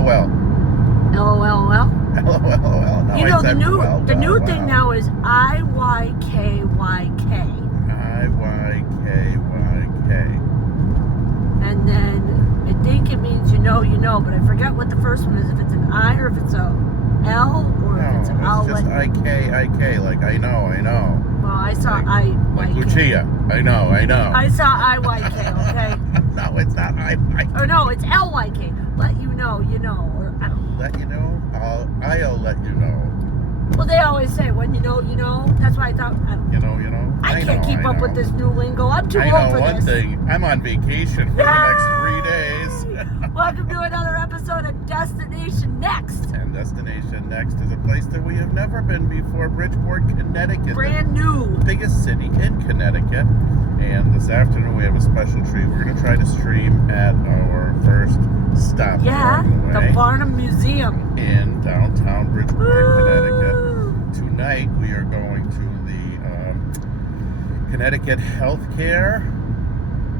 LOL. LOL. LOL. No, You know, I said the new well. thing now is IYKYK. IYKYK. And then I think it means you know, but I forget what the first one is. If it's an I or if it's a L or if it's an L. It's just IK, like I know. Well, I saw Like Lucia. I know. I saw IYK, okay? No, it's not IYK. Or no, it's LYK. Let you know, Or I don't. Let you know? I'll let you know. Well, they always say when you know. That's why I thought. I don't. You know. I can't keep up with this new lingo. I'm too old for this. I know one thing. I'm on vacation for the next 3 days. Welcome to another episode of Destination Next. And Destination Next is a place that we have never been before, Bridgeport, Connecticut. Brand new. The biggest city in Connecticut. And this afternoon we have a special treat. We're going to try to stream at our first stop along the way. The Barnum Museum. In downtown Bridgeport, Connecticut. Tonight we are going to the Connecticut Healthcare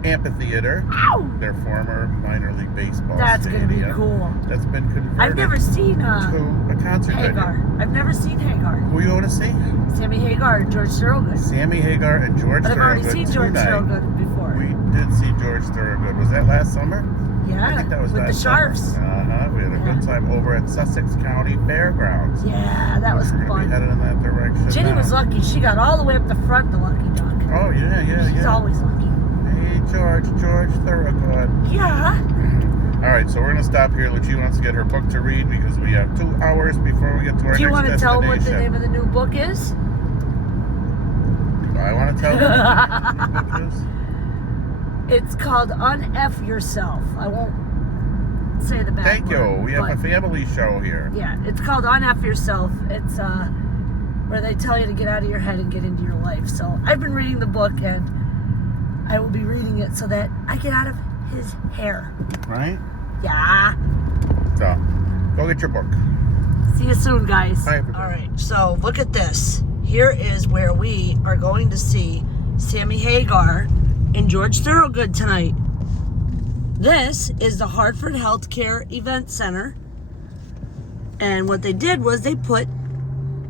Amphitheater. Ow! Their former minor league baseball That's stadium. That's going to be cool. That's been converted I've never seen to a concert Hagar. venue. I've never seen Hagar. Who you want to see? Sammy Hagar and George Thorogood. Sammy Hagar and George But I've Thorogood. already seen George Thorogood before. We did see George Thorogood. Was that last summer? Yeah, I think that was with last the Sharps. Summer. We had a good time over at Sussex County Fairgrounds. Yeah, that was We're fun. headed in that direction. Jenny was lucky. She got all the way up the front, the lucky duck. Oh, yeah. She's always lucky. Hey, George Thorogood. Yeah. All right, so we're going to stop here. Lucia wants to get her book to read because we have 2 hours before we get to our next destination. Do you want to tell them what the name of the new book is? I want to tell them what the book is. It's called Unf Yourself. I won't say the bad Thank word, you. We have a family show here. Yeah, it's called Unf Yourself. It's where they tell you to get out of your head and get into your life. So I've been reading the book, and I will be reading it so that I get out of his hair. Right? Yeah. So, go get your book. See you soon, guys. Bye, everybody. All right, so look at this. Here is where we are going to see Sammy Hagar and George Thorogood tonight. This is the Hartford Healthcare Event Center. And what they did was they put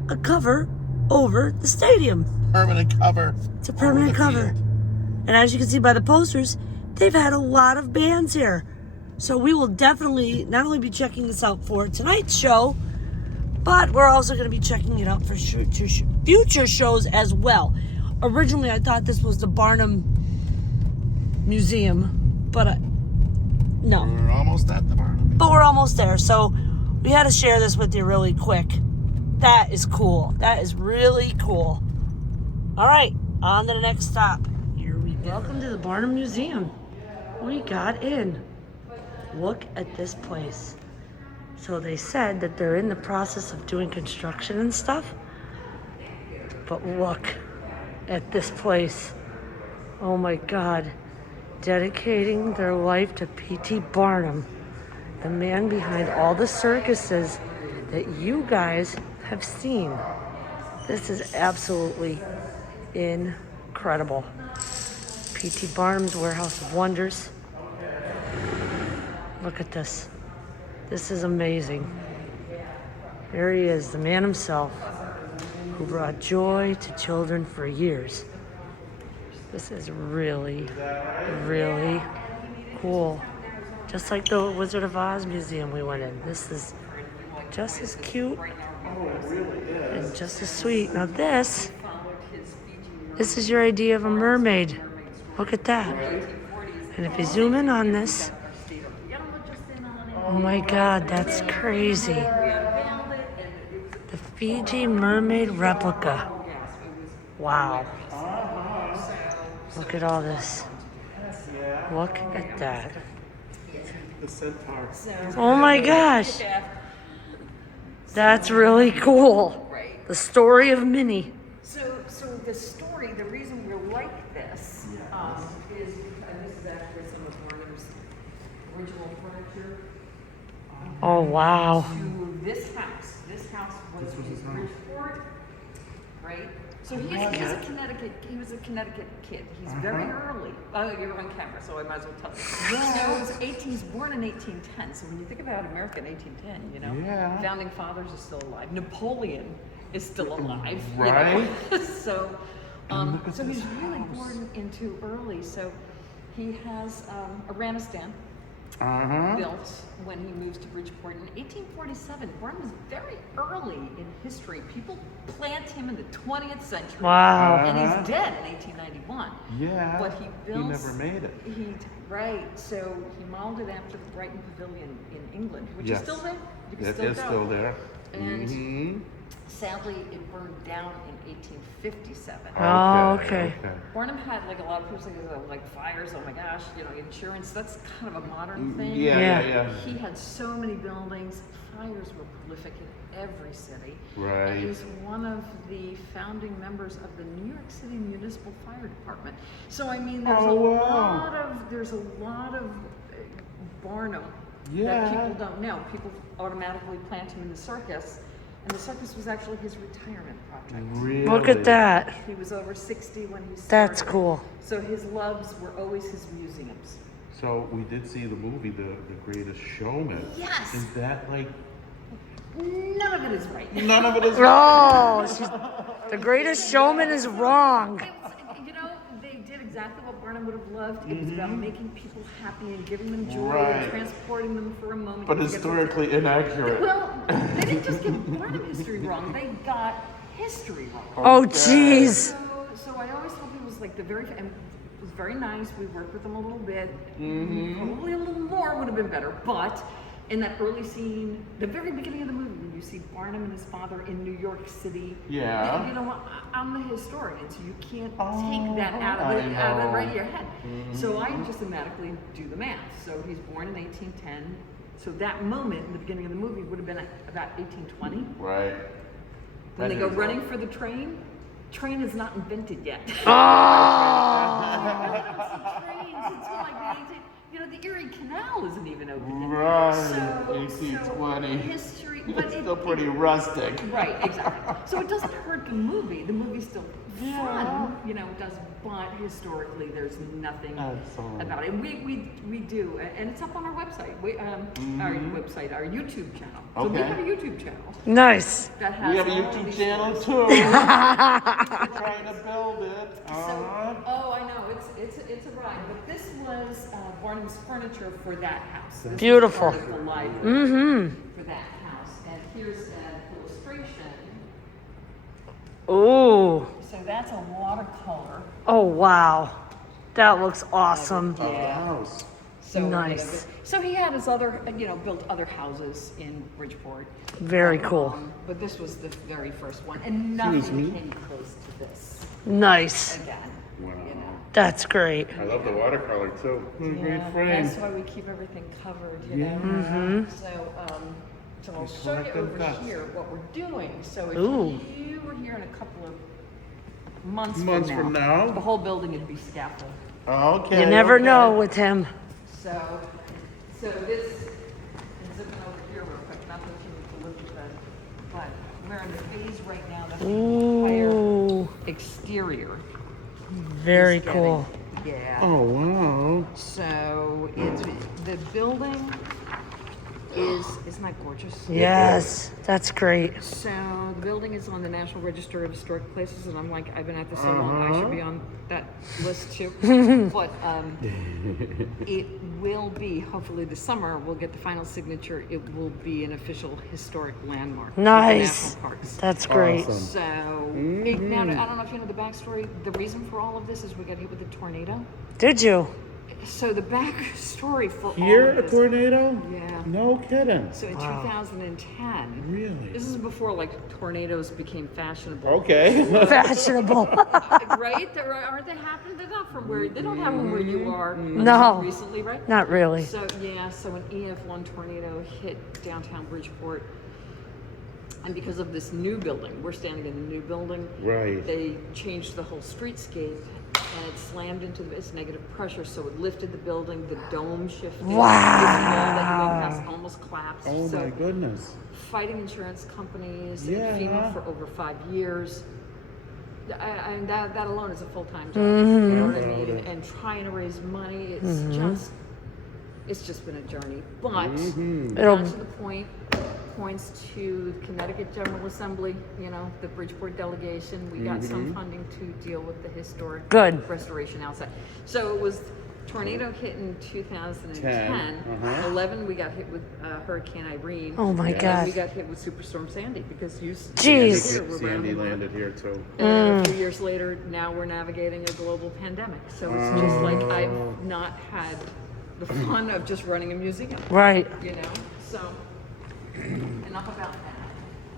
a cover over the stadium. Permanent cover. It's a permanent cover. And as you can see by the posters, they've had a lot of bands here. So we will definitely not only be checking this out for tonight's show, but we're also going to be checking it out for future shows as well. Originally, I thought this was the Barnum Museum, but no. We're almost at the Barnum. But we're almost there, so we had to share this with you really quick. That is cool. That is really cool. All right, on to the next stop. Here we go. Welcome to the Barnum Museum. We got in. Look at this place. So they said that they're in the process of doing construction and stuff. But look at this place. Oh my God. Dedicating their life to P.T. Barnum, the man behind all the circuses that you guys have seen. This is absolutely incredible. P.T. Barnum's Warehouse of Wonders. Look at this. This is amazing. There he is, the man himself, who brought joy to children for years. This is really, really cool. Just like the Wizard of Oz museum we went in. This is just as cute and just as sweet. Now this is your idea of a mermaid. Look at that. And if you zoom in on this, oh my God, that's crazy. The Fiji mermaid replica. Wow. Look at all this. Look at that. The centaur. Oh my gosh. That's really cool. The story of Minnie. So the story, the reason we like this is, this is actually some of Barnum's original furniture. Oh wow. To this house. This house was in Bridgeport, right? So he's a Connecticut. He was a Connecticut kid. He's very early. Oh, you're on camera, so I might as well tell you. Yeah. So he's born in 1810. So when you think about America in 1810, you know, founding fathers are still alive. Napoleon is still alive. Right. You know? So he's really born into early. So he has a Ranistan built when he moves to Bridgeport in 1847. Barnum was very early in history. People plant him in the 20th century. Wow. And he's dead in 1891. Yeah. But he built. He never made it. Right. So he modeled it after the Brighton Pavilion in England, which Yes. is still there. You can It still is go. still there. And sadly, it burned down in 1857. Oh, okay. Barnum had, like a lot of people say, like fires, oh my gosh, you know, insurance, that's kind of a modern thing. Yeah. He had so many buildings, fires were prolific in every city. Right. And he's one of the founding members of the New York City Municipal Fire Department. So I mean, there's a lot of Barnum that people don't know. People automatically plant him in the circus. And the circus was actually his retirement project. Really? Look at that. He was over 60 when he started. That's cool. So his loves were always his museums. So we did see the movie, The Greatest Showman. Yes. Is that like? None of it is right. None of it is. Oh, The Greatest Showman is wrong. You know, they did exactly what Barnum would have loved. It was about making people happy and giving them joy Right. and transporting them for a moment. But historically inaccurate. Well, they didn't just get Barnum history wrong. They got history wrong. Oh, jeez. So I always thought he was like and it was very nice. We worked with him a little bit. Probably a little more would have been better. But in that early scene, the very beginning of the movie, when you see Barnum and his father in New York City, you know, I'm the historian, so you can't take that out of right in your head. So I just automatically do the math. So he's born in 1810. So that moment in the beginning of the movie would have been about 1820. Right. When they go running for the train. Train is not invented yet. Trains until like you know, the Erie Canal isn't even open yet. Right. 1820. History, But it's still pretty rustic. Right, exactly. So it doesn't hurt the movie. The movie's still fun, you know, it does, but historically there's nothing about it. We do, and it's up on our website. Our YouTube channel. So we have a YouTube channel. Nice. That has We have a all YouTube these channel shows. too. We're trying to build it. Oh, I know, it's a ride. But this was Barnum's furniture for that house. This Beautiful. was part of the library for that house. And here's an illustration. Ooh. So that's a watercolor. Oh, wow. That looks awesome. House. So Nice. So he had his other, built other houses in Bridgeport. Very cool. But this was the very first one, and nothing came close to this Nice. again. Wow. You know. That's great. I love the watercolor too. Great frame. That's why we keep everything covered, you know. So I'll show you over here what we're doing. So if you were here in a couple of months from now, the whole building would be scaffold. Okay. You never know with him. So this is zipping over here real quick. Not that you need to look at that, but we're in the phase right now. That's the entire Ooh. exterior. Very is getting- cool. Yeah. Oh wow. So it's the building isn't that gorgeous? Yes, that's great. So the building is on the National Register of Historic Places, and I'm like, I've been at this so long, I should be on that list too. But it will be, hopefully this summer, we'll get the final signature. It will be an official historic landmark. with the Nice. National Parks. That's great. Awesome. So, now, I don't know if you know the backstory. The reason for all of this is we got hit with a tornado. Did you? So the backstory for Here all a of this, tornado? yeah. No kidding. So in 2010, Really? this is before like tornadoes became fashionable. Okay. Fashionable. Right? Aren't they happening? They're not from where they don't happen where you are. No. Recently, right? Not really. So so an EF1 tornado hit downtown Bridgeport, and because of this new building, we're standing in the new building. Right. They changed the whole streetscape, and it slammed into its negative pressure, so it lifted the building. The dome shifted. Wow. This wall that you went past almost collapsed. Oh so my goodness. fighting insurance companies Yeah. and FEMA for over 5 years. that alone is a full-time job. You know what I mean? And trying to raise money, it's just been a journey. But down to the points to Connecticut General Assembly, you know, the Bridgeport delegation. We got some funding to deal with the historic restoration outside. So it was tornado hit in 2010. 11, we got hit with Hurricane Irene. Oh my God. And we got hit with Superstorm Sandy because Sandy landed here too. And a few years later, now we're navigating a global pandemic. So it's just like I've not had the fun of just running a museum. Right. You know? So, enough about that.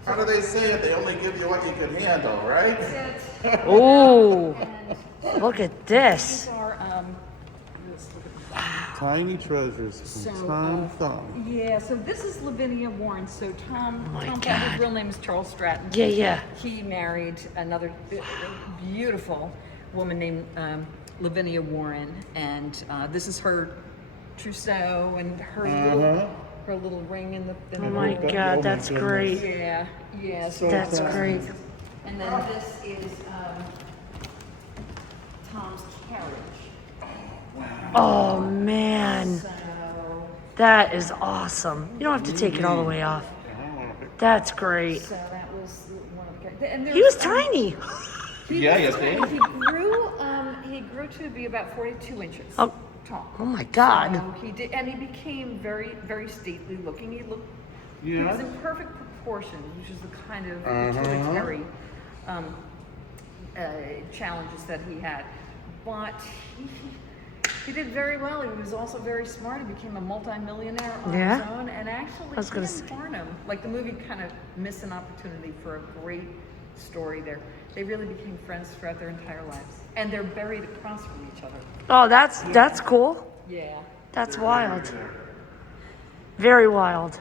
How do they say it? They only give you what you can handle, right? That's it. Oh, look at this. These are, Tiny treasures from Tom Thumb. Yeah, so this is Lavinia Warren. So Tom Thumb, his real name is Charles Stratton. Yeah. He married another beautiful woman named Lavinia Warren, and this is her trousseau and her little ring in the. Oh my God, that's great. Yeah. So That's great. And then this is Tom's carriage. Oh man, that is awesome. You don't have to take it all the way off. That's great. So that was one of the. And He was tiny. He grew to be about 42 inches tall. Oh my God. So he did, and he became very, very stately looking. He was in perfect proportion, which is the kind of utilitarian challenges that he had. But he did very well. He was also very smart. He became a multi-millionaire on his own. And actually, he and Barnum, like the movie kind of missed an opportunity for a great story there. They really became friends throughout their entire lives. And they're buried across from each other. Oh, that's cool. Yeah. That's wild. Very wild.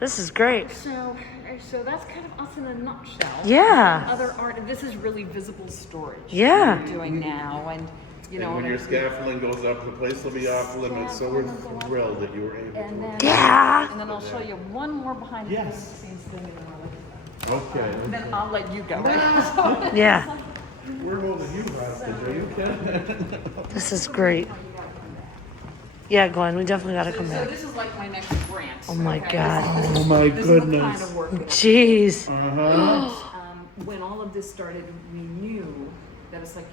This is great. So that's kind of us in a nutshell. Yeah. Other art, this is really visible storage. Yeah. That we're doing now, and you know. And when your scaffolding goes up, the place will be off limits. So we're thrilled that you were able to. And then I'll show you one more behind the scenes thing, and then I'll let you go. Okay. And then I'll let you go. Yeah. We're holding you hostage. Are you kidding? This is great. Yeah, Glenn, we definitely got to come So back. this is like my next grant. Oh my God. Oh my This is the kind goodness. of work that Jeez. when all of this started, we knew that it's like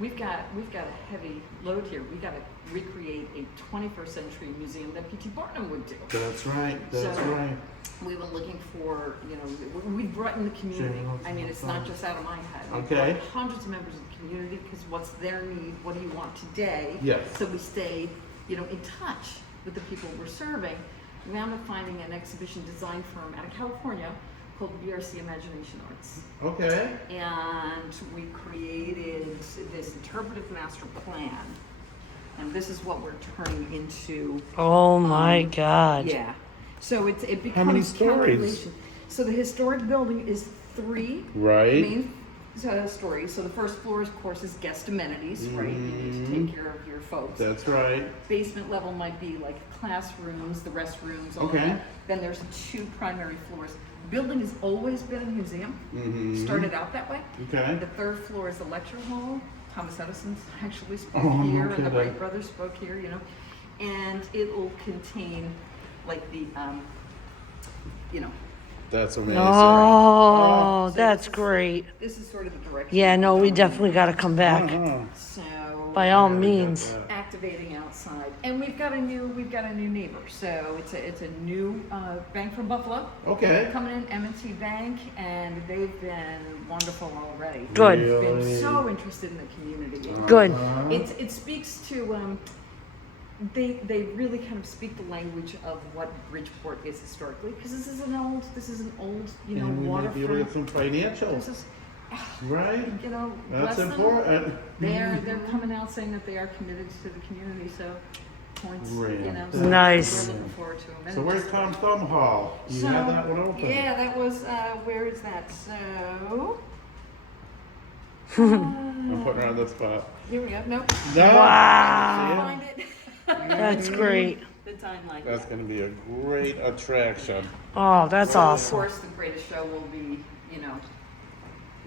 we've got a heavy load here. We got to recreate a 21st century museum that P.T. Barnum would do. That's right. That's So, right. We were looking for, we brought in the community. I mean, it's not just out of my head. We Okay. brought hundreds of members of the community because what's their need? What do you want today? Yes. So we stayed, in touch with the people we're serving. We wound up finding an exhibition design firm out of California called BRC Imagination Arts. Okay. And we created this interpretive master plan. And this is what we're turning into. Oh my God. Yeah. So it becomes How many stories? calculation. So the historic building is 3 Right. main stories. So the first floor, of course, is guest amenities, right? You need to take care of your folks. That's right. Basement level might be like classrooms, the restrooms, all Okay. that. Then there's 2 primary floors. Building has always been a museum. Started out that way. Okay. The 3rd floor is the lecture hall. Thomas Edison actually spoke Oh, here, no and the kidding. Wright brothers spoke here, And it will contain, like the, That's amazing. Oh, So that's this is- great. This is sort of the direction. Yeah, no, we definitely got to come back. So By all means. activating outside, and we've got a new neighbor. So it's a new bank from Buffalo. Okay. Coming in, M&T Bank, and they've been wonderful already. Good. They've been so interested in the community. Good. It speaks to they really kind of speak the language of what Bridgeport is historically, because this is an old And we might be able to waterfront. get some financial. This is, Right. bless That's them. important. They're coming out saying that they are committed to the community. So points, Great. so Nice. We're looking forward to them. So where's Tom Thumb Hall? You had that one open. Yeah, that was. Where is that? So. I'm putting her on the spot. Here we go. Nope. No. Wow. Find it. That's great. The timeline. That's going to be a great attraction. Oh, that's Of awesome. course, the Greatest Show will be,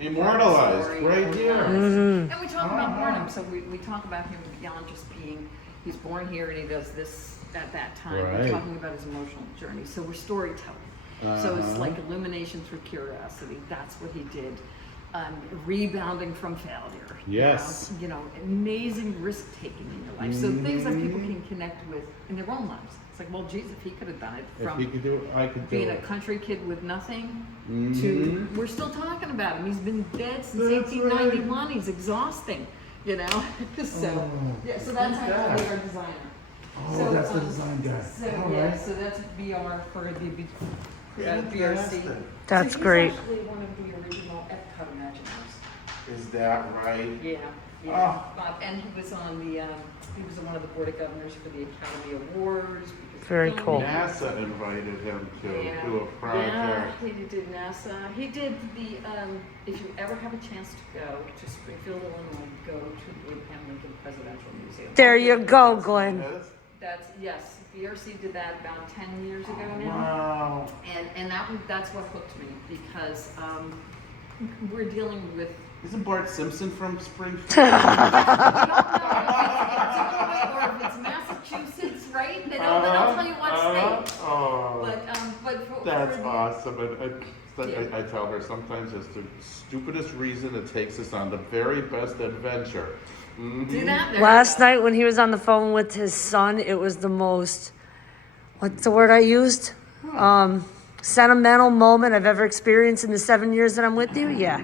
Immortalized story. right here. And we talk about Barnum, so we talk about him beyond just being, he's born here and he does this at that time. We're Right. talking about his emotional journey. So we're storytelling. So it's like illumination through curiosity. That's what he did. Rebounding from failure. Yes. You know, amazing risk taking in your life. So things that people can connect with in their own lives. It's like, well, geez, if he could have done it If he from could do it, I could do being a it. country kid with nothing to, we're still talking about him. He's been dead since That's 1891. He's exhausting, you know? So, yeah, so that's actually our designer. Oh, that's the design guy. So, yeah, so that's VR for the BRC. That's so great. He's actually one of the original Epcot Imagineers. Is that right? Yeah, yeah. Bob, and he was on the, he was one of the board of governors for the Academy Awards. because Very of cool. filming. NASA invited him to Yeah. do a project. Yeah, he did NASA. He did the, if you ever have a chance to go to Springfield, Illinois, go to the Abraham Lincoln Presidential Museum. There you go, Glenn. That's, yes, BRC did that about 10 years ago now. Wow. And that's what hooked me because we're dealing with Isn't Bart Simpson from Springfield? I don't know if it's Massachusetts, right? They don't tell you what state. Oh, But for, that's for awesome. And I tell her sometimes it's the stupidest reason that takes us on the very best adventure. do that. There Last you go. night when he was on the phone with his son, it was the most, what's the word I used? Sentimental moment I've ever experienced in the 7 years that I'm with you. Yeah.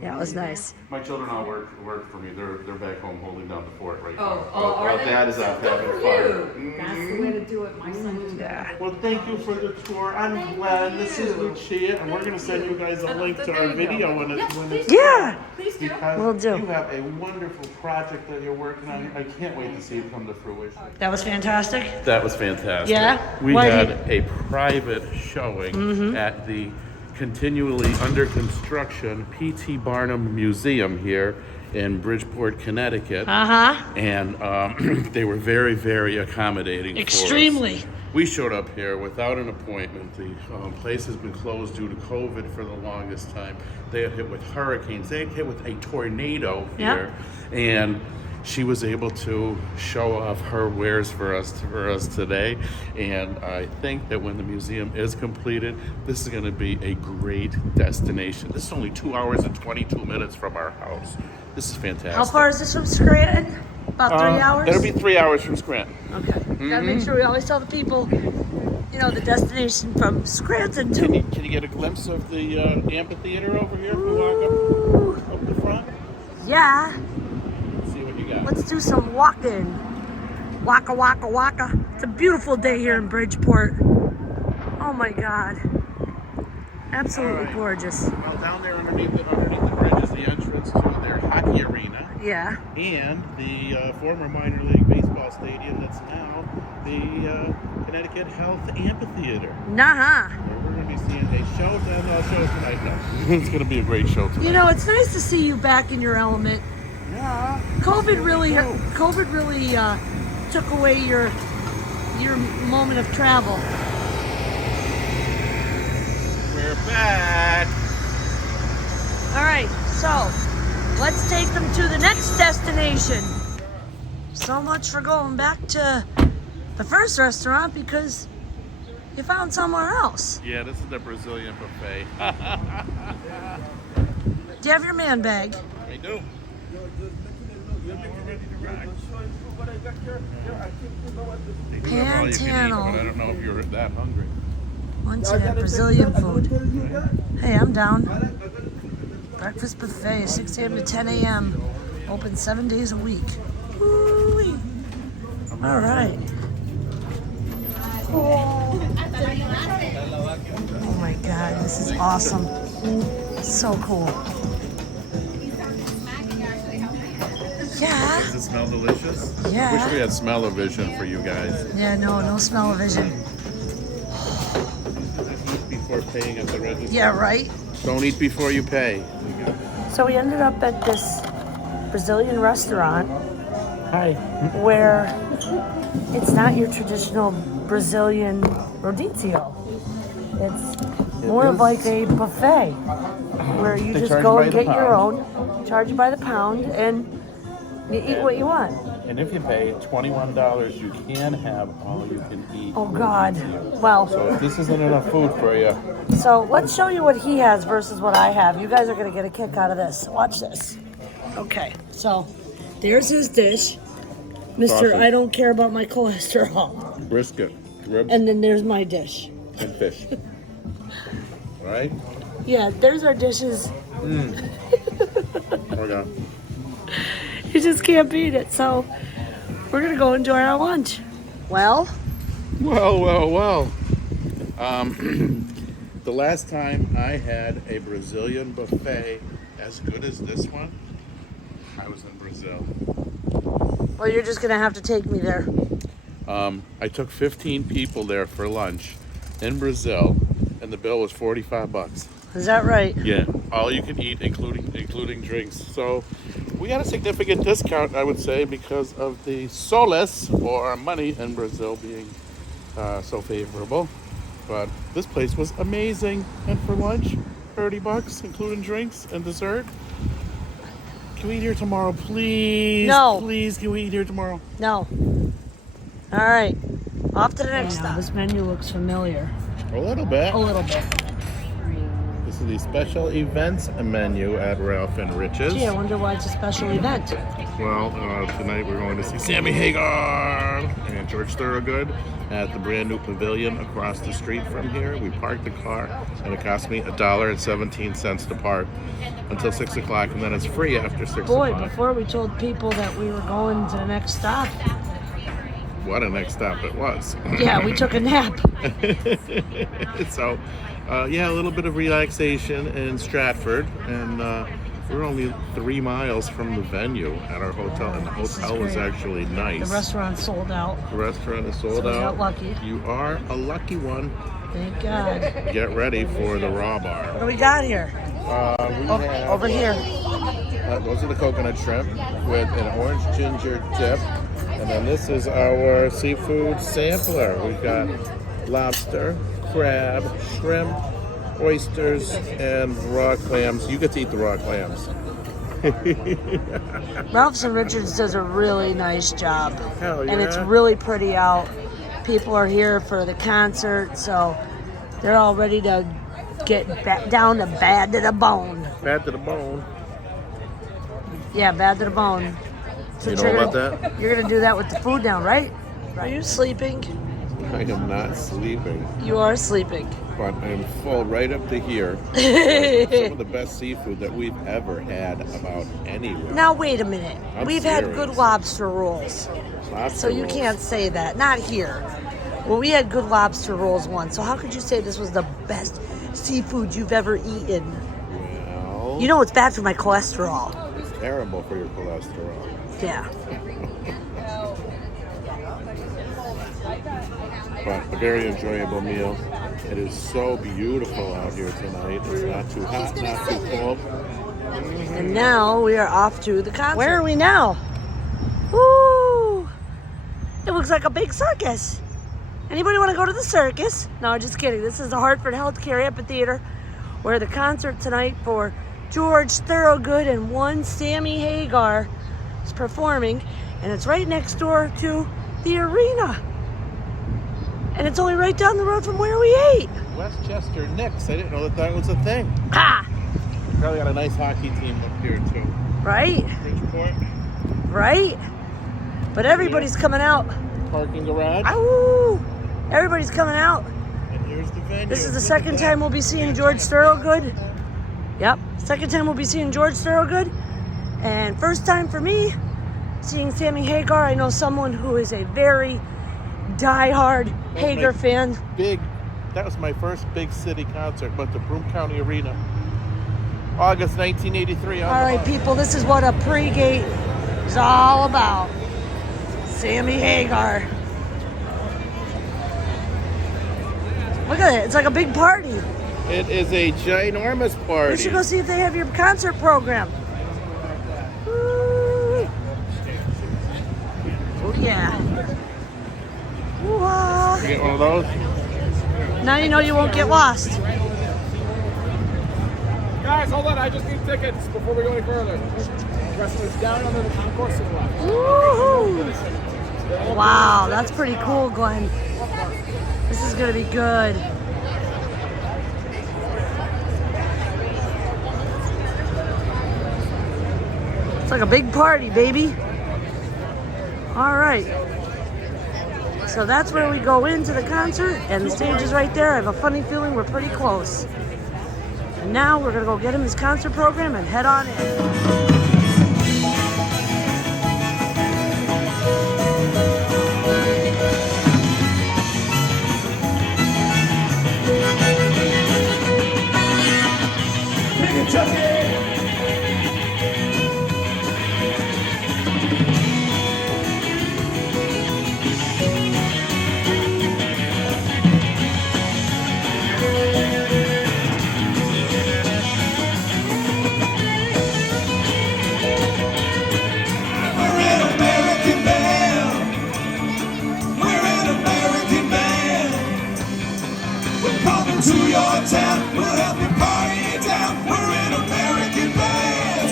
Yeah, it was nice. My children all work for me. They're back home holding down the fort right Oh, now. are While they? Dad is out Good having for fun. you. That's the way to do it. My son did that. Well, thank you for the tour. I'm Thank Glenn. This is you. Lucia, and we're going to send you guys a link to our video when it's Yeah. Please do. because Will do. you have a wonderful project that you're working on. I can't wait to see it come to fruition. That was fantastic. That was fantastic. Yeah? We What had did- a private showing at the continually under construction P.T. Barnum Museum here in Bridgeport, Connecticut. Uh-huh. And they were very, very accommodating. Extremely. For us. We showed up here without an appointment. The place has been closed due to COVID for the longest time. They had hit with hurricanes. They had hit with a tornado here. And she was able to show off her wares for us today. And I think that when the museum is completed, this is going to be a great destination. This is only 2 hours and 22 minutes from our house. This is fantastic. How far is this from Scranton? About 3 hours? It'll be 3 hours from Scranton. Okay. Gotta make sure we always tell the people, you know, the destination from Scranton too. Can you get a glimpse of the amphitheater over here if we walk up the front? Yeah. Let's see what you got. Let's do some walking. Waka, waka, waka. It's a beautiful day here in Bridgeport. Oh my God. Absolutely All right. gorgeous. Well, down there underneath the bridge is the entrance to their hockey arena Yeah. and the former minor league baseball stadium that's now the Connecticut Health Amphitheater. Nah. Where we're going to be seeing a show. I'll show us tonight. No, it's going to be a great show tonight. You know, it's nice to see you back in your element. Yeah. COVID really took away your moment of travel. We're back. All right, so let's take them to the next destination. So much for going back to the first restaurant because you found somewhere else. Yeah, this is the Brazilian buffet. Do you have your man bag? I do. Pantanal. But I don't know if you're that hungry. Lunch and Brazilian food. Hey, I'm down. Breakfast buffet, 6 a.m. to 10 a.m. Open 7 days a week. Woo-wee. All right. Oh my God, this is awesome. So cool. Yeah. Does it smell delicious? Yeah. Wish we had smell-o-vision for you guys. Yeah, no smell-o-vision. Eat before paying at the register. Yeah, right? Don't eat before you pay. So we ended up at this Brazilian restaurant Hi. where it's not your traditional Brazilian rodizio. It's more of like a buffet where you They just charge go by and the get your pound. own, charge you by the pound, and you eat what you want. And if you pay $21, you can have all you can eat. Oh God. Well, So if this isn't enough food for you, so let's show you what he has versus what I have. You guys are gonna get a kick out of this. Watch this. Okay, so there's his dish. Mr. Sausage. I don't care about my cholesterol. brisket, ribs, And then there's my dish. and fish. Right? Yeah, there's our dishes. Okay. You just can't beat it. So we're gonna go enjoy our lunch. Well, Well. The last time I had a Brazilian buffet as good as this one, I was in Brazil. well, you're just gonna have to take me there. I took 15 people there for lunch in Brazil, and the bill was $45. Is that right? Yeah, all you can eat, including drinks. So we got a significant discount, I would say, because of the soles, or money, in Brazil being so favorable. But this place was amazing, and for lunch, $30, including drinks and dessert. Can we eat here tomorrow, please? No. Please, can we eat here tomorrow? No. All right. Off to the next stop. This menu looks familiar. A little bit. A little bit. This is the special events menu at Ralph and Rich's. Gee, I wonder why it's a special event. Well, tonight we're going to see Sammy, Hagar, and George Thorogood at the brand new pavilion across the street from here. We parked the car, and it cost me $1.17 to park until 6 o'clock, and then it's free after 6 Boy, o'clock. before we told people that we were going to the next stop. What a next stop it was. Yeah, we took a nap. So, yeah, a little bit of relaxation in Stratford, and we're only 3 miles from the venue at our hotel, and the hotel was great. actually nice. The restaurant sold out. The restaurant is sold So we out. got lucky. You are a lucky one. Thank God. Get ready for the raw bar. What do we got here? We have, Over here. those are the coconut shrimp with an orange ginger dip. And then this is our seafood sampler. We've got lobster, crab, shrimp, oysters, and raw clams. You get to eat the raw clams. Ralph's and Richards does a really nice job. Hell And it's yeah. really pretty out. People are here for the concert, so they're all ready to get down to bad to the bone. Bad to the bone. Yeah, bad to the bone. So You know about that? You're gonna do that with the food now, right? Are you sleeping? I am not sleeping, You are sleeping. but I'm full right up to here. Some of the best seafood that we've ever had about anywhere. Now wait a minute. I'm We've had serious. good lobster rolls, Lobster so you rolls. can't say that. Not here. Well, we had good lobster rolls once. So how could you say this was the best seafood you've ever eaten? Well, You know it's bad for my cholesterol. it's terrible for your cholesterol. Yeah. But a very enjoyable meal. It is so beautiful out here tonight. It's not too hot, not too cold. And now we are off to the concert. Where are we now? Woo! It looks like a big circus. Anybody want to go to the circus? No, just kidding. This is the Hartford Healthcare Amphitheater, where the concert tonight for George Thorogood and one Sammy Hagar is performing, and it's right next door to the arena. And it's only right down the road from where we ate. Westchester Knicks. I didn't know that was a thing. Ah! Probably got a nice hockey team up here too. Right? Bridgeport, Right? But everybody's coming out. parking garage. Ow! Everybody's coming out. And here's the venue. This is the Look second at time that. we'll be seeing George Thorogood. Yep, second time we'll be seeing George Thorogood. And first time for me seeing Sammy Hagar. I know someone who is a very die-hard Hagar fan. That was my first big city concert, but the Broome County Arena. August 1983. All right, people, this is what a pregate is all about. Sammy Hagar. Look at it, it's like a big party. It is a ginormous party. We should go see if they have your concert program. Woo. Oh yeah. Woo-ah. You get one of those? Now you know you won't get lost. Guys, hold on. I just need tickets before we go any further. The rest of it's down under the concourse to the left. Woohoo! Wow, that's pretty cool, Glenn. This is gonna be good. It's like a big party, baby. All right. So that's where we go into the concert, and the stage is right there. I have a funny feeling we're pretty close. And now we're gonna go get him his concert program and head on in. To your town, we'll help you party it down. We're an American band.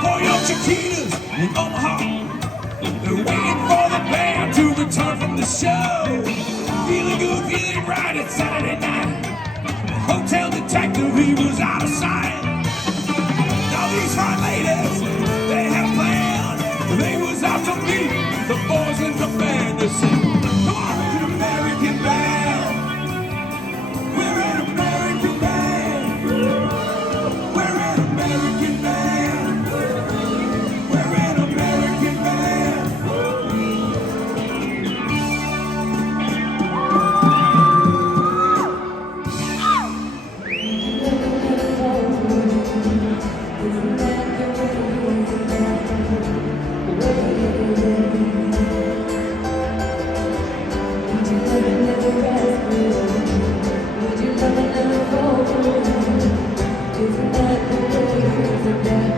For your chiquitas in Omaha, they're waiting for the band to return from the show. Feeling good, feeling right, it's Saturday night. Hotel detective, he was out of sight. Now these fine ladies, they had a plan. They was out to meet the boys in the band. They said, come on, we're an American band. We're an American band. We're an American band. We're an American band. Isn't that the way